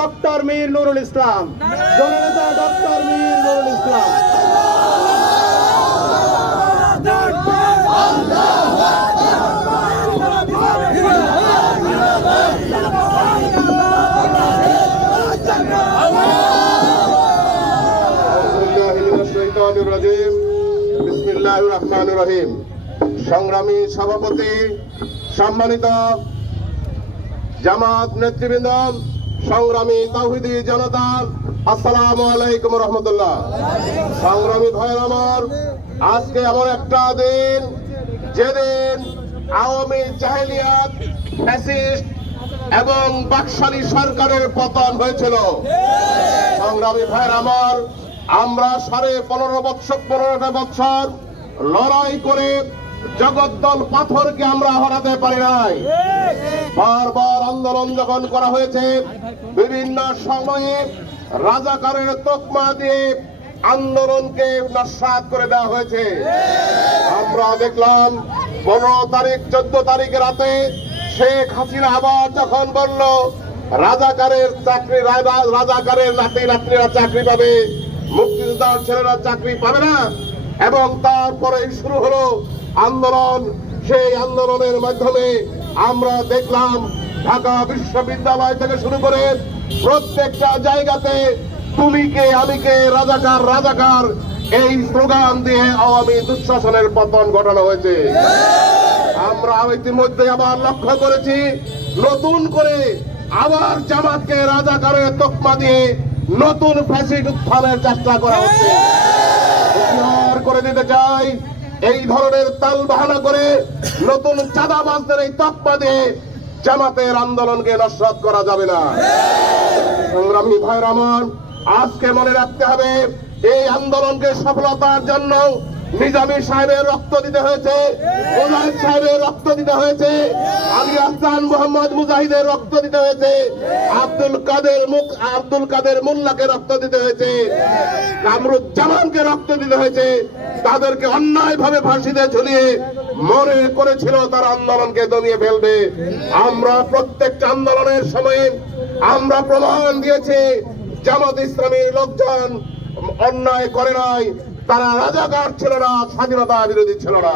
Doctor Mir Nurul Islam, জননেতা doctor Mir Nurul Islam. বিসমিল্লাহির রহমানির রহিম। সংগ্রামী সভাপতি, সম্মানিত জামাত নেতৃবৃন্দ, সংগ্রামী তাওহীদি জনতা, আসসালামু আলাইকুম রহমতুল্লাহ। সংগ্রামী ভাইয়ের আমার, আজকে এমন একটা দিন যেদিন আওয়ামী জাহেলিয়াত, ফ্যাসিস্ট এবং বাকশালী সরকারের পতন হয়েছিল। সংগ্রামী ভাইয়ের আমার, আমরা 15.5 বছর লড়াই করে জগদ্দল পাথরকে আমরা হারাতে পারি নাই। বারবার আন্দোলন যখন করা হয়েছে, বিভিন্ন সময়ে রাজাকারের তকমা দিয়ে আন্দোলনকে নস্যাৎ করে দেওয়া হয়েছে। আমরা দেখলাম 15 তারিখ 14 তারিখ রাতে শেখ হাসিনা আবার যখন বলল রাজাকারের চাকরি, রাজাকারের নাতিরা চাকরি পাবে, মুক্তিযোদ্ধার ছেলেরা চাকরি পাবে না, এবং তারপরে শুরু হলো আন্দোলন। সেই আন্দোলনের মাধ্যমে আমরা দেখলাম ঢাকা বিশ্ববিদ্যালয় থেকে শুরু করে প্রত্যেকটা জায়গাতে তুমি কে আমি কে, রাজাকার রাজাকার, এই স্লোগান দিয়ে আওয়ামী দুঃশাসনের পতন ঘটানো হয়েছে। আমরা ইতিমধ্যে আবার লক্ষ্য করেছি, নতুন করে আবার জামাতকে রাজাকারের তকমা দিয়ে নতুন ফ্যাসিস্ট উত্থানের চেষ্টা করা হচ্ছে। করে দিতে চাই, এই ধরনের তাল বাহানা করে নতুন চাঁদাবাজদের এই তকমা দিয়ে জামাতের আন্দোলনকে নস্যাৎ করা যাবে না। সংগ্রামী ভাইয়ের আমার, আজকে মনে রাখতে হবে, এই আন্দোলনকে সফলতার জন্য নিজামী সাহেবের রক্ত দিতে হয়েছে, ওলায়েত সাহেবের রক্ত দিতে হয়েছে, আলী আহসান মোহাম্মদ মুজাহিদের রক্ত দিতে হয়েছে, আব্দুল কাদের মোল্লাকে রক্ত দিতে হয়েছে, কামরুজ্জামানকে রক্ত দিতে হয়েছে। তাদেরকে অন্যায়ভাবে ফাঁসিতে ঝুলিয়ে মনে করেছিল তারা আন্দোলনকে দমিয়ে ফেলবে। আমরা প্রত্যেকটা আন্দোলনের সময়ে আমরা প্রমাণ দিয়েছি, জামাত ইসলামীর লোকজন অন্যায় করে নাই, তারা রাজাকার ছিল না, স্বাধীনতা বিরোধী ছিল না।